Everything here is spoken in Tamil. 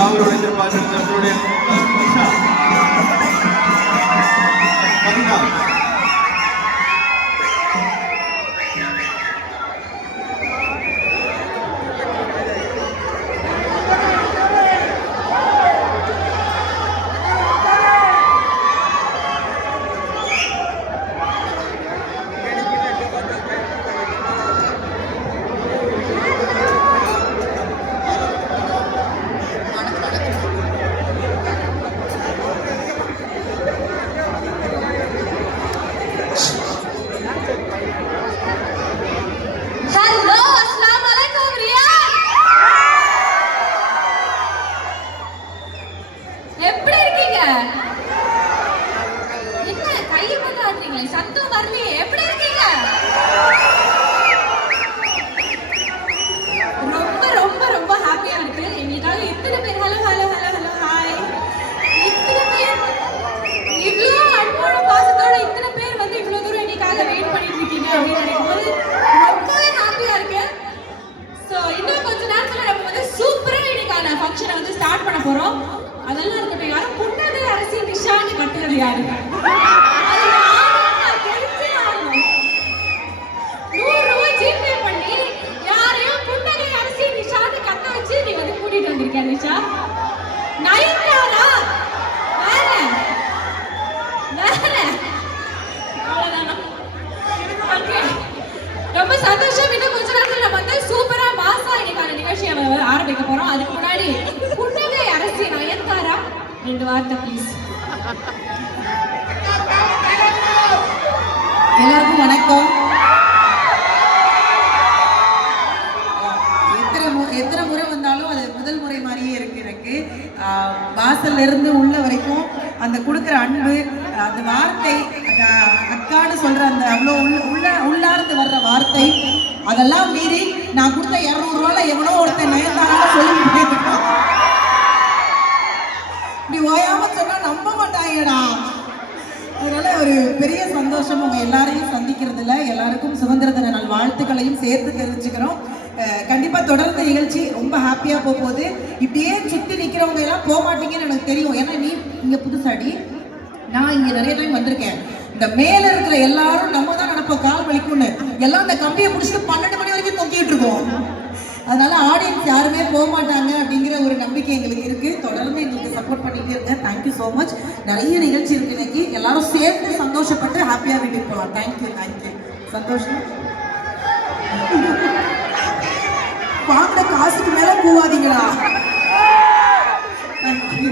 எல்லாரும் எதிர்பார்க்கிற நம்மளுடைய போறோம். அதெல்லாம் இருக்கட்டும். யாரும் புன்னகை அரசி நிஷான்னு கட்டுறது யாரு? 100 ரூபாய் ஜிபே பண்ணி யாரையும் புன்னகை அரசி நிஷான்னு கட்ட வச்சு நீ வந்து கூட்டிட்டு வந்திருக்கியா நிஷா? நயன்தாரா வேற அவ்வளவுதானா? ரொம்ப சந்தோஷம். இன்னும் கொஞ்ச நேரத்துல நம்ம வந்து சூப்பரா மாசா இன்னைக்கான நிகழ்ச்சியை ஆரம்பிக்க போறோம். அதுக்கு முன்னாடி புன்னகை அரசி நயன்தாரா 2 வார்த்தை ப்ளீஸ். எல்லாருக்கும் வணக்கம். எத்தனை முறை வந்தாலும் அது முதல் முறை மாதிரியே இருக்கு எனக்கு. வாசல்ல இருந்து உள்ள வரைக்கும் அந்த கொடுக்குற அன்பு, அந்த வார்த்தை, அக்கான்னு சொல்ற அந்த அவ்வளோ உள்ளார்ந்து வர்ற வார்த்தை, அதெல்லாம் மீறி நான் கொடுத்த 200 ரூபாயில எவனோ ஒருத்தன் நயன்தாரான்னு சொல்லிட்டு இருக்கான். இப்படி ஓயாம சொன்னா நம்ப மாட்டாங்கடா. அதனால ஒரு பெரிய சந்தோஷம் உங்க எல்லாரையும் சந்திக்கிறதுல. எல்லாருக்கும் சுதந்திர தின நாள் வாழ்த்துக்களையும் சேர்த்து தெரிவிச்சுக்கிறோம். கண்டிப்பா தொடர்ந்து நிகழ்ச்சி ரொம்ப ஹாப்பியா போகுது. இப்படியே சுத்தி நிக்கிறவங்க எல்லாம் போக மாட்டீங்கன்னு எனக்கு தெரியும். ஏன்னா நீ இங்க புதுசாடி, நான் இங்க நிறைய டைம் வந்திருக்கேன். இந்த மேல இருக்கிற எல்லாரும் நம்ம தான் நினைப்போம் கால் வலிக்கும்னு. எல்லாம் இந்த கம்பியை பிடிச்சிட்டு 12 மணி வரைக்கும் தொங்கிட்டு இருக்கோம். அதனால ஆடியன்ஸ் யாருமே போக மாட்டாங்க அப்படிங்கிற ஒரு நம்பிக்கை எங்களுக்கு இருக்கு. தொடர்ந்து எங்களுக்கு சப்போர்ட் பண்ணிட்டே இருங்க. Thank you so much. நிறைய நிகழ்ச்சி இருக்கு இன்னைக்கு. எல்லாரும் சேர்ந்து சந்தோஷப்பட்டு ஹாப்பியா வீட்டுக்கு போகலாம். Thank you thank you. சந்தோஷம். வாங்க காசுக்கு மேல போவாதீங்களா? தேங்க்யூ.